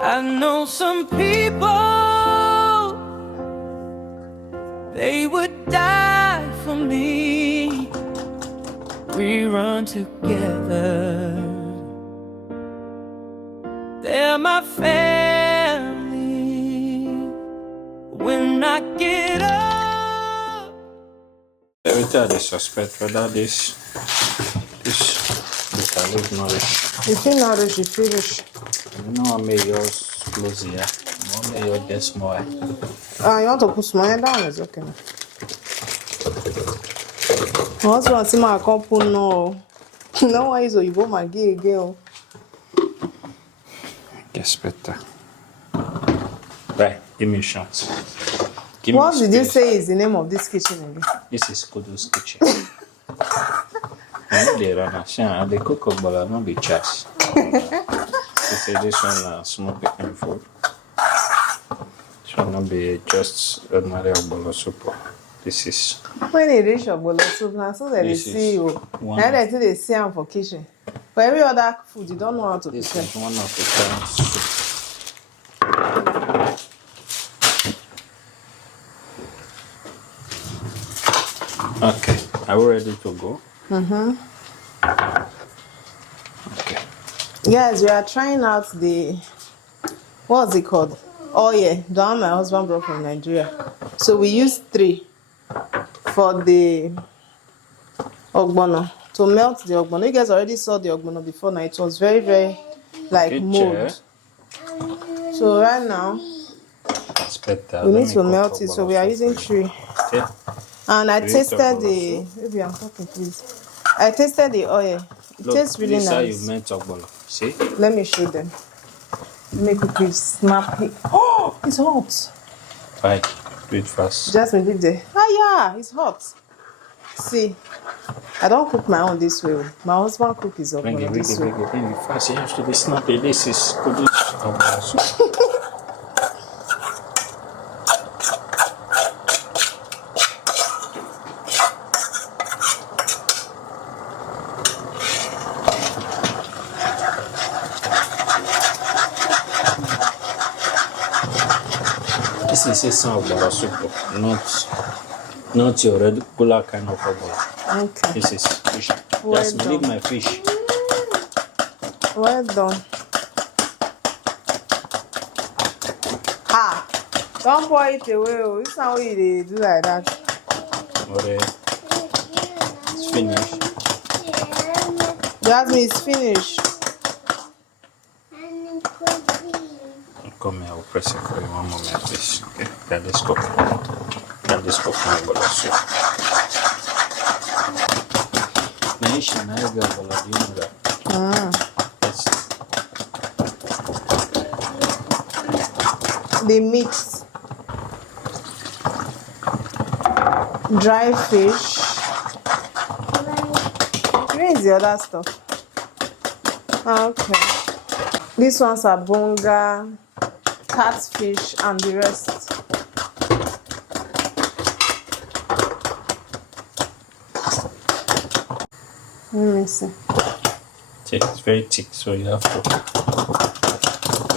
I know some people, they would die for me. We run together. They're my family. When I get up, every time they suspect whether this can leave nourish. If you nourish, you finish. You know, I made yours close here. I made yours get small. You want to put small down? It's okay. I also want to see my couple no. No one is you go my gay girl. Gets better. Right, give me a shot. What did you say is the name of this kitchen again? This is Kudu's kitchen. I know they run a shop. They cook Ogbono, not be chas. They say this one small picking food. This one not be just ordinary Ogbono soup. This is. When they reach Ogbono soup, now so that they see you. Now they say they see them for kitchen. For every other food, you don't know how to prepare. This is one of the kind of soup. Okay, are we ready to go? Okay. Guys, we are trying out the, what's it called? Oh yeah, the one my husband brought from Nigeria. So we used 3 for the Ogbono, to melt the Ogbono. You guys already saw the Ogbono before now. It was very, very like mold. So right now, we need to melt it. So we are using 3. Okay. And I tasted the, maybe I'm talking please. I tasted the oil. It tastes really nice. This is how you melt Ogbono. See? Let me show them. Let me quickly snap it. Oh, it's hot. Right, do it fast. Just leave there. Ah yeah, it's hot. See, I don't cook my own this way. My husband cook his Ogbono this way. Bring it fast. It has to be snappy. This is Kudu's Ogbono soup. This is some Ogbono soup, not your regular kind of Ogbono. Okay. This is fish. Well Just leave my fish. Well done. Ah, don't pour it away. Oh. It's not what they do like that. Okay. It's finished. Jasmine, it's finished. Come here, I'll press it for you one moment, please. Okay, get this cup. Get this cup from Ogbono soup. Naisha, now you got Ogbono, do you know that? That's The meat, dry fish. Where is the other stuff? Okay. This one's a bonga, catfish, and the rest. Let me see. it's very thick, so you have to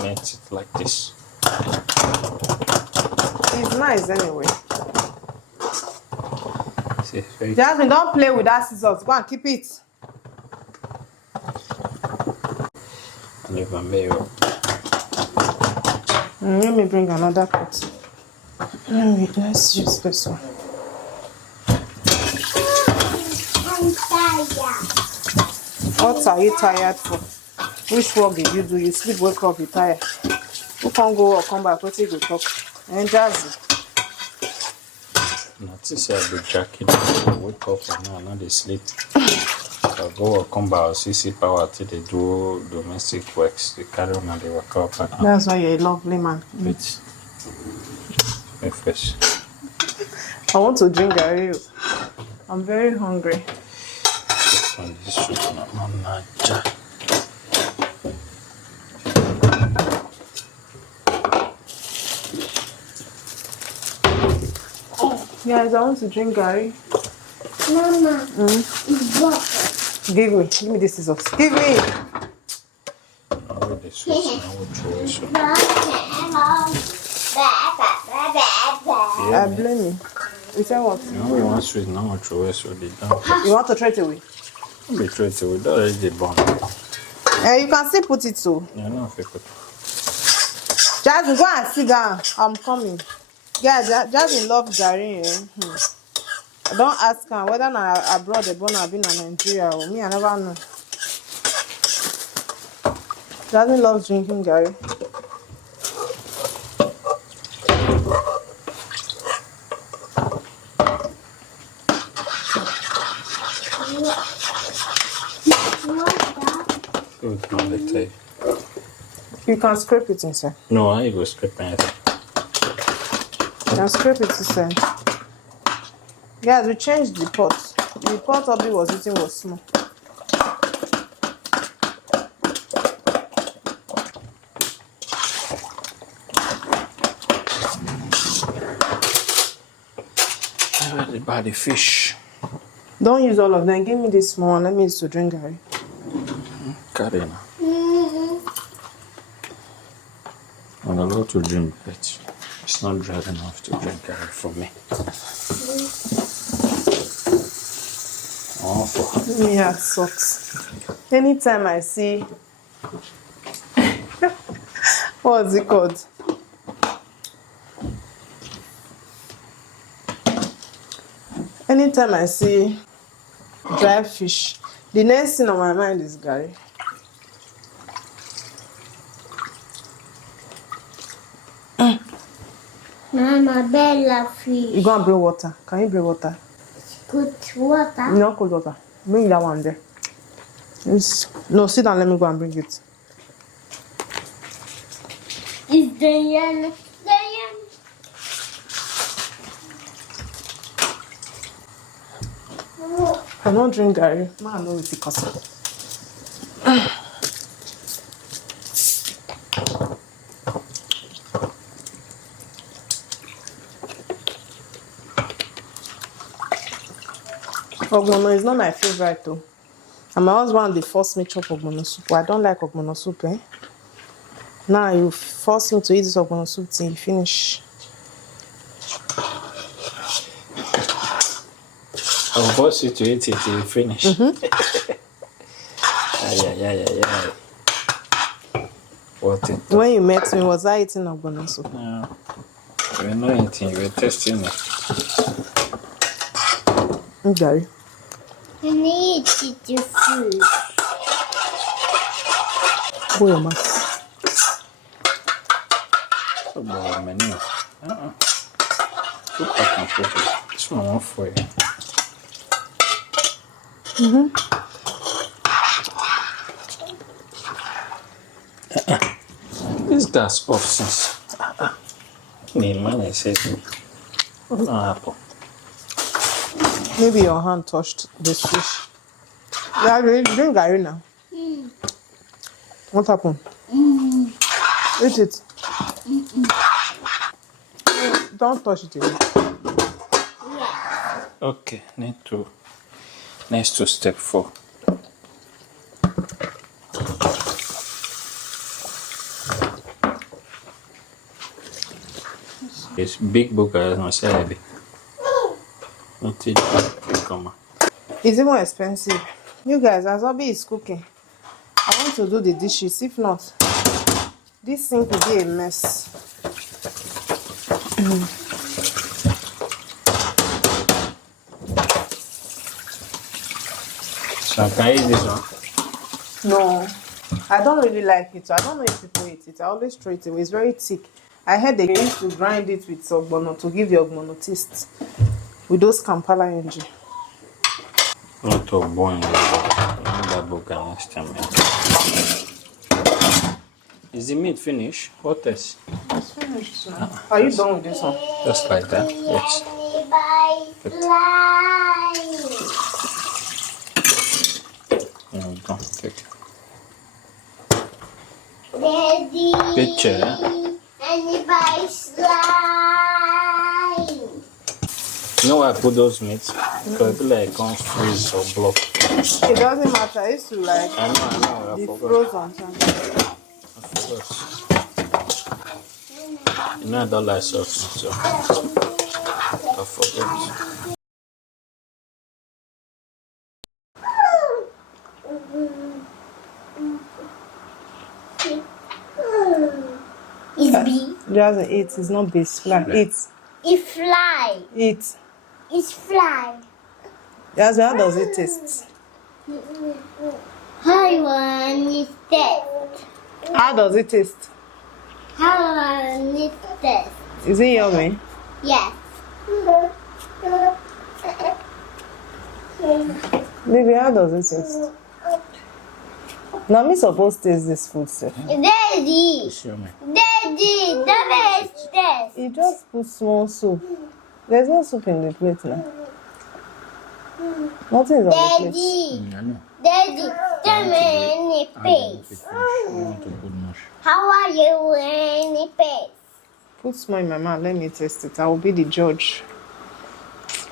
melt it like this. It's nice anyway. See, it's very Jasmine, don't play with that scissors. Go and keep it. and you can mayo. Let me bring another pot. Let's use this one. I'm tired. What are you tired for? Which work did you do? You sleep, wake up, you tired. Who can't go or come back? What you go talk? And Jazzy. Not to say I'll be jacking. Wake up and now they sleep. I'll go or come back or see power till they do domestic works. They carry on and they work up and out. That's why you're a lovely man. Wait. Wait first. I want to drink Gary. I'm very hungry. This one, this soup, no, ja. Guys, I want to drink Gary. Mama, Give me. Give me this scissors. Give me. Already sweet now with choice. I blame you. You say what? No, we want sweet now with choice, so they don't. You want to throw it away? We try to we don't already bomb. You can still put it so. You know if you could. Jasmine, go and sit down. I'm coming. Yeah, Jasmine loves Gary. I don't ask her whether I abroad the born or been in Nigeria or me. I never know. Jasmine loves drinking Gary. Good man, they tell you. You can scrape it inside. No, I go scraping it. You can scrape it inside. Guys, we changed the pot. The pot Obi was eating was small. By the fish. Don't use all of them. Give me this small one. Let me use to drink Gary. Karina. I'm allowed to drink, but it's not dry enough to drink for me. Oh, for Let me add socks. Anytime I see what's it called? Anytime I see dry fish, the next thing on my mind is Gary. Mama, Bella fish. You go and bring water. Can you bring water? Put water. No cold water. Bring that one there. No, sit down. Let me go and bring it. Is the yellow? I don't drink Gary. Man, no, it's because Ogbono is not my favorite though. And my husband they forced me to chop Ogbono soup. I don't like Ogbono soup, eh? Now you force me to eat this Ogbono soup till you finish. I'll force you to eat it till you finish. Yeah. What it? When you met me, was I eating Ogbono soup? No. We're not eating, we're testing it. Gary. I need to eat your food. Go your mouth. So boring, menu. Too hot and focus. This one won't for you. This gas off since. Me man, I said, what's not happen? Maybe your hand touched this fish. Yeah, you drink Gary now. What happened? Eat it. Don't touch it again. Okay, next to step 4. It's big book, I don't say. Not it. Come on. It's even expensive. You guys, as Obi is cooking, I want to do the dishes. If not, this sink will be a mess. So can I eat this one? No, I don't really like it. I don't know if people eat it. I always throw it away. It's very thick. I heard they used to grind it with Ogbono to give you Ogbono taste. With those Kampala NG. Not to boil that book next time. Is the meat finished? What else? It's finished now. Are you done with this one? Just like that? Yes. Don't take it. Daddy. Picture, eh? Anybody slime? You know why I put those meats? Because I feel like it can't freeze or block. It doesn't matter. I used to like I know, I the forgot. frozen sometimes. I sauce. You know I don't like sauce, so I forgot. It's bee. Just eat. It's not bees. Fly. Eat. It's fly. Eat. It's fly. Just how does it taste? How one is taste? How does it taste? How one is taste? Is it yummy? Yes. Baby, how does it taste? Now me supposed to taste this food, sir. Daddy. Show me. Daddy, that is taste. You just put small soup. There's no soup in the plate now. Nothing is on the plate. Daddy. I know. Daddy, tell me any face. I want to put much. How are you any face? Put small in my mouth. Let me taste it. I will be the judge.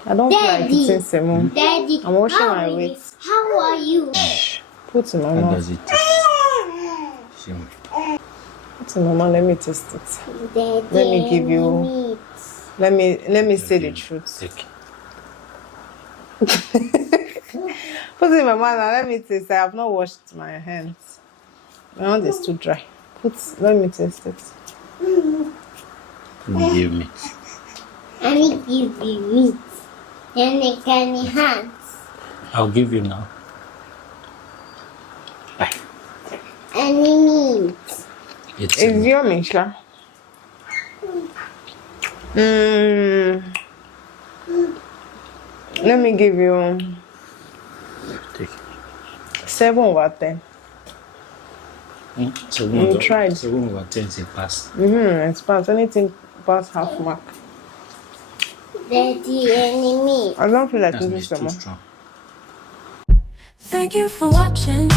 I don't feel like Daddy. eating semo. Daddy, I'm washing how my are you? weight. How are you? Put in my How mouth. does it taste? Show me. Put in my mouth. Let me taste it. Daddy, Let me give you- meat. Let me say the truth. Take. Put it in my mouth now. Let me taste. I have not washed my hands. My hand is too dry. Let me taste it. You give me. I need give you meat. And I can hands. I'll give you now. Bye. Any meat. It's It's yummy, Sha. Let me give you Take. 7/10. So You tried. 7/10 is a pass. It's past anything past half mark. Daddy, any meat. I don't feel like That's eating me, it's too some more. strong. Thank you for watching.